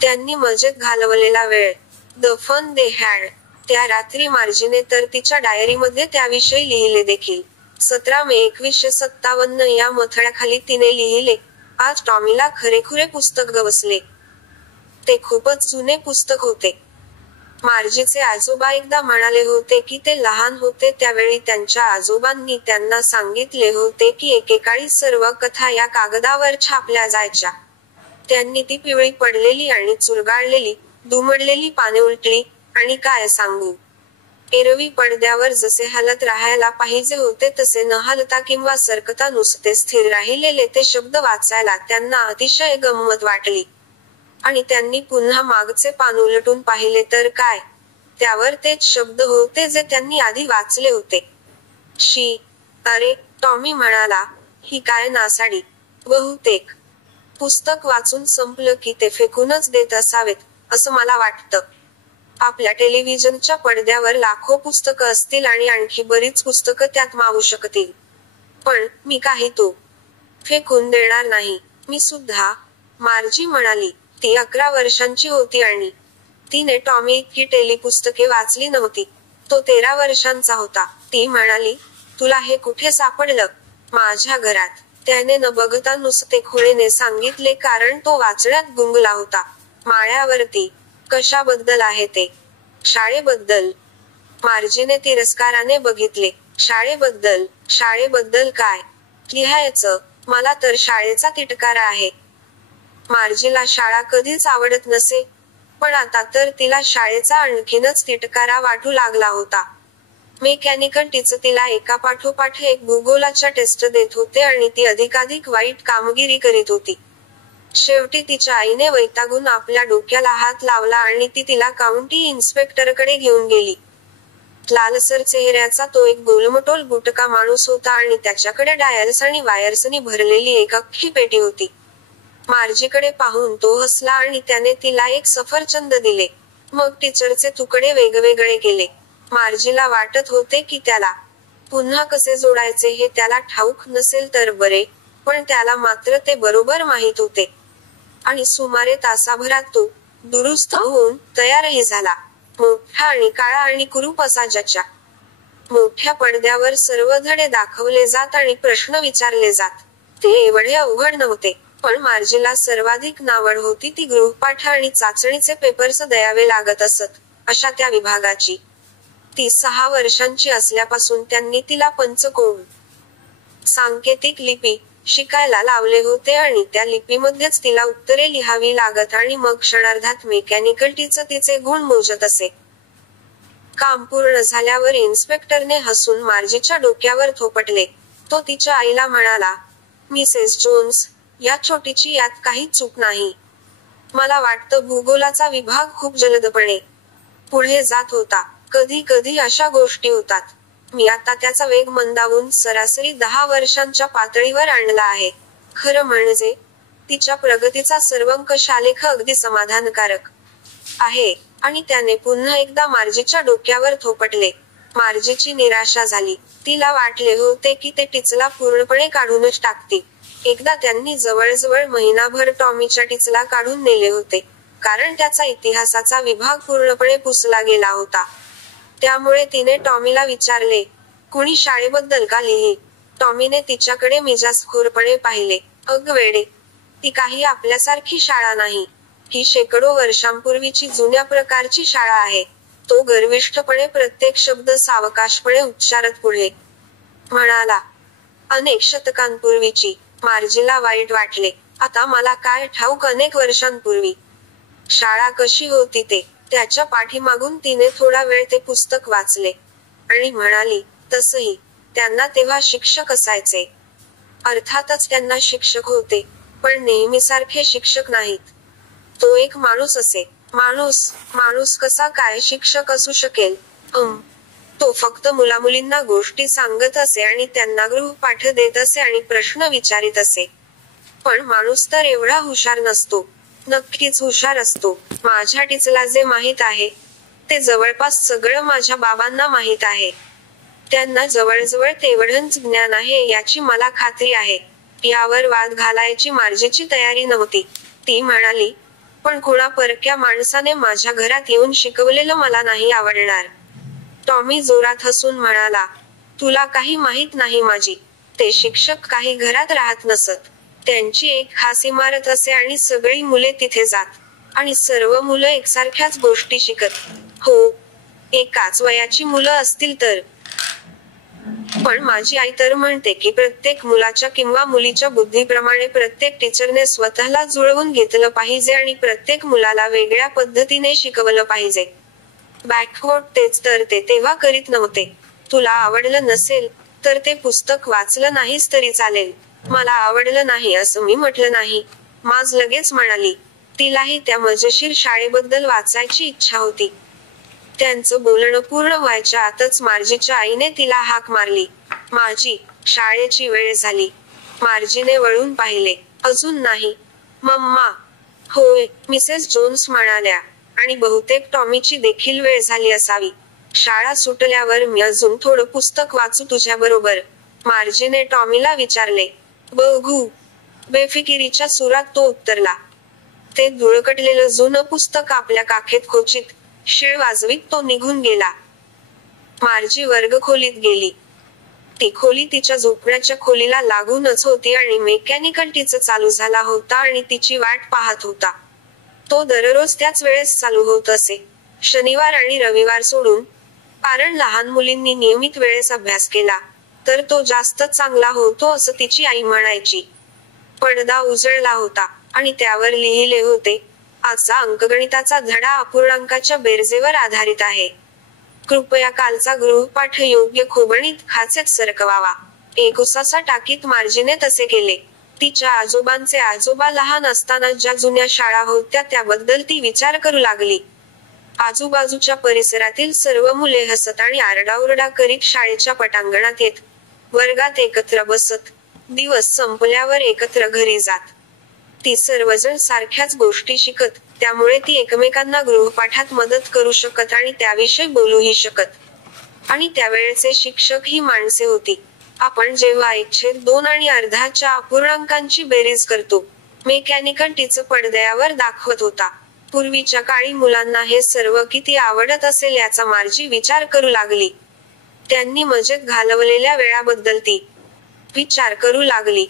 त्यांनी मजेत घालवलेला वेळ. The fun they had. त्या रात्री मार्जीने तर तिच्या डायरीमध्ये त्याविषयी लिहिले देखील. 17 मे 1957 या मथळ्याखाली तिने लिहिले, आज टॉमीला खरेखुरे पुस्तक गवसले. ते खूपच जुने पुस्तक होते. मार्जीचे आजोबा एकदा म्हणाले होते की ते लहान होते त्यावेळी त्यांच्या आजोबांनी त्यांना सांगितले होते की एकेकाळी सर्व कथा या कागदावर छापल्या जायच्या. त्यांनी ती पिवळी पडलेली आणि चुरगाळलेली, दुमडलेली पाने उलटली, आणि काय सांगू? एरवी पडद्यावर जसे हालत राहायला पाहिजे होते तसे न हालता किंवा सरकता नुसते स्थिर राहिलेले ते शब्द वाचायला त्यांना अतिशय गंमत वाटली. आणि त्यांनी पुन्हा मागचे पान उलटून पाहिले तर काय? त्यावर तेच शब्द होते जे त्यांनी आधी वाचले होते. शी. अरे, टॉमी म्हणाला, ही काय नासाडी. बहुतेक पुस्तक वाचून संपलं की ते फेकूनच देत असावेत, असं मला वाटतं. आपल्या टेलिव्हिजनच्या पडद्यावर लाखो पुस्तकं असतील आणि आणखी बरीच पुस्तकं त्यात मावू शकतील. पण, मी काही तो फेकून देणार नाही. मी सुद्धा. मार्जी म्हणाली. ती 11 वर्षांची होती आणि तिने टॉमी इतकी टेलिपुस्तके वाचली नव्हती. तो 13 वर्षांचा होता. ती म्हणाली, तुला हे कुठे सापडलं? माझ्या घरात. त्याने न बघता नुसते खोळेने सांगितले कारण तो वाचण्यात गुंगला होता. माळ्यावरती. कशाबद्दल आहे ते? शाळेबद्दल. मार्जीने तिरस्काराने बघितले. शाळेबद्दल? शाळेबद्दल काय लिहायचं? मला तर शाळेचा तिटकारा आहे. मार्जीला शाळा कधीच आवडत नसे. पण आता तर तिला शाळेचा आणखीनच तिटकारा वाटू लागला होता. मेकॅनिकल टीचर तिला एकापाठोपाठ एक भूगोलाच्या टेस्ट देत होते आणि ती अधिकाधिक वाईट कामगिरी करीत होती. शेवटी तिच्या आईने वैतागून आपल्या डोक्याला हात लावला आणि ती तिला काउंटी इन्स्पेक्टरकडे घेऊन गेली. लालसर चेहऱ्याचा तो एक गोलमटोल बुटका माणूस होता आणि त्याच्याकडे डायल्स आणि वायर्सनी भरलेली एक अख्खी पेटी होती. मार्जीकडे पाहून तो हसला आणि त्याने तिला एक सफरचंद दिले. मग टीचरचे तुकडे वेगवेगळे केले. मार्जीला वाटत होते की त्याला पुन्हा कसे जोडायचे हे त्याला ठाऊक नसेल तर बरे, पण त्याला मात्र ते बरोबर माहीत होते. आणि सुमारे तासाभरात तो दुरुस्त होऊन तयारही झाला. मोठा आणि काळा आणि कुरूप असा ज्याच्या मोठ्या पडद्यावर सर्व धडे दाखवले जात आणि प्रश्न विचारले जात. ते एवढे अवघड नव्हते. पण मार्जीला सर्वाधिक नावड होती ती गृहपाठ आणि चाचणीचे पेपर्स द्यावे लागत असत, अशा त्या विभागाची. ती 6 वर्षांची असल्यापासून त्यांनी तिला पंचकोश, सांकेतिक लिपी शिकायला लावले होते आणि त्या लिपीमध्येच तिला उत्तरे लिहावी लागत आणि मग क्षणार्धात मेकॅनिकल टीचर तिचे गुण मोजत असे. काम पूर्ण झाल्यावर इन्स्पेक्टरने हसून मार्जीच्या डोक्यावर थोपटले. तो तिच्या आईला म्हणाला, मिसेस जोन्स, या छोटीची यात काही चूक नाही. मला वाटतं भूगोलाचा विभाग खूप जलदपणे पुढे जात होता. कधी कधी अशा गोष्टी होतात. मी आता त्याचा वेग मंदावून सरासरी 10 वर्षांच्या पातळीवर आणला आहे. खरं म्हणजे, तिच्या प्रगतीचा सर्वंकष आलेख अगदी समाधानकारक आहे. आणि त्याने पुन्हा एकदा मार्जीच्या डोक्यावर थोपटले. मार्जीची निराशा झाली. तिला वाटले होते की ते टीचला पूर्णपणे काढूनच टाकतील. एकदा त्यांनी जवळजवळ महिनाभर टॉमीच्या टीचला काढून नेले होते, कारण त्याचा इतिहासाचा विभाग पूर्णपणे पुसला गेला होता. त्यामुळे तिने टॉमीला विचारले, कुणी शाळेबद्दल का लिही? टॉमीने तिच्याकडे मिजासखोरपणे पाहिले. अग वेडे, ती काही आपल्यासारखी शाळा नाही. ही शेकडो वर्षांपूर्वीची जुन्या प्रकारची शाळा आहे. तो गर्विष्ठपणे प्रत्येक शब्द सावकाशपणे उच्चारत पुढे म्हणाला. अनेक शतकांपूर्वीची. मार्जीला वाईट वाटले. आता मला काय ठाऊक अनेक वर्षांपूर्वी शाळा कशी होती ते. त्याच्या पाठीमागून तिने थोडा वेळ ते पुस्तक वाचले. आणि म्हणाली, तसही, त्यांना तेव्हा शिक्षक असायचे. अर्थातच त्यांना शिक्षक होते. पण नेहमीसारखे शिक्षक नाहीत. तो एक माणूस असे. माणूस कसा काय शिक्षक असू शकेल? तो फक्त मुलामुलींना गोष्टी सांगत असे आणि त्यांना गृहपाठ देत असे आणि प्रश्न विचारित असे. पण माणूस तर एवढा हुशार नसतो. नक्कीच हुशार असतो. माझ्या टीचला जे माहीत आहे, ते जवळपास सगळं माझ्या बाबांना माहीत आहे. त्यांना जवळजवळ तेवढंच ज्ञान आहे याची मला खात्री आहे. यावर वाद घालायची मार्जीची तयारी नव्हती. ती म्हणाली, पण कुणा परक्या माणसाने माझ्या घरात येऊन शिकवलेलं मला नाही आवडणार. टॉमी जोरात हसून म्हणाला, तुला काही माहीत नाही माझी. ते शिक्षक काही घरात राहत नसत. त्यांची एक खास इमारत असे आणि सगळी मुले तिथे जात. आणि सर्व मुलं एकसारख्याच गोष्टी शिकत. हो, एकाच वयाची मुलं असतील तर. पण माझी आई तर म्हणते की प्रत्येक मुलाच्या किंवा मुलीच्या बुद्धीप्रमाणे प्रत्येक टीचरने स्वतःला जुळवून घेतलं पाहिजे आणि प्रत्येक मुलाला वेगळ्या पद्धतीने शिकवलं पाहिजे. बॅकवर्ड तेच तर ते तेव्हा करीत नव्हते. तुला आवडलं नसेल, तर ते पुस्तक वाचलं नाहीस तरी चालेल. मला आवडलं नाही असं मी म्हटलं नाही. माज लगेच म्हणाली. तिलाही त्या मजेशीर शाळेबद्दल वाचायची इच्छा होती. त्यांचं बोलणं पूर्ण व्हायच्या आतच मार्जीच्या आईने तिला हाक मारली. माझी, शाळेची वेळ झाली. मार्जीने वळून पाहिले. अजून नाही. मम्मा. होय, मिसेस जोन्स म्हणाल्या. आणि बहुतेक टॉमीची देखील वेळ झाली असावी. शाळा सुटल्यावर मी अजून थोडं पुस्तक वाचू तुझ्याबरोबर? मार्जीने टॉमीला विचारले. बघू. बेफिकिरीच्या सुरात तो उत्तरला. ते धुळकटलेलं जुनं पुस्तक आपल्या काखेत खोचीत, शिळ वाजवीत तो निघून गेला. मार्जी वर्गखोलीत गेली. ती खोली तिच्या झोपण्याच्या खोलीला लागूनच होती आणि मेकॅनिकल टीच चालू झाला होता आणि तिची वाट पाहत होता. तो दररोज त्याच वेळेस चालू होत असे. शनिवार आणि रविवार सोडून. कारण लहान मुलींनी नियमित वेळेस अभ्यास केला, तर तो जास्त चांगला होतो असं तिची आई म्हणायची. पडदा उजळला होता, आणि त्यावर लिहिले होते, आजचा अंकगणिताचा धडा अपूर्णांकाच्या बेरजेवर आधारित आहे. कृपया कालचा गृहपाठ योग्य खोबणीत खाचेत सरकवावा. एक उसासा टाकीत मार्जीने तसे केले. तिच्या आजोबांचे आजोबा लहान असताना ज्या जुन्या शाळा होत्या त्याबद्दल ती विचार करू लागली. आजूबाजूच्या परिसरातील सर्व मुले हसत आणि आरडाओरडा करीत शाळेच्या पटांगणात येत. वर्गात एकत्र बसत. दिवस संपल्यावर एकत्र घरी जात. ती सर्वजण सारख्याच गोष्टी शिकत, त्यामुळे ती एकमेकांना गृहपाठात मदत करू शकत आणि त्याविषयी बोलूही शकत. आणि त्यावेळचे शिक्षक ही माणसे होती. आपण जेव्हा 1/2 आणि अर्ध्याच्या अपूर्णांकांची बेरीज करतो, मेकॅनिकल टीच पडद्यावर दाखवत होता. पूर्वीच्या काळी मुलांना हे सर्व किती आवडत असेल याचा मार्जी विचार करू लागली. त्यांनी मजेत घालवलेल्या वेळाबद्दल ती विचार करू लागली.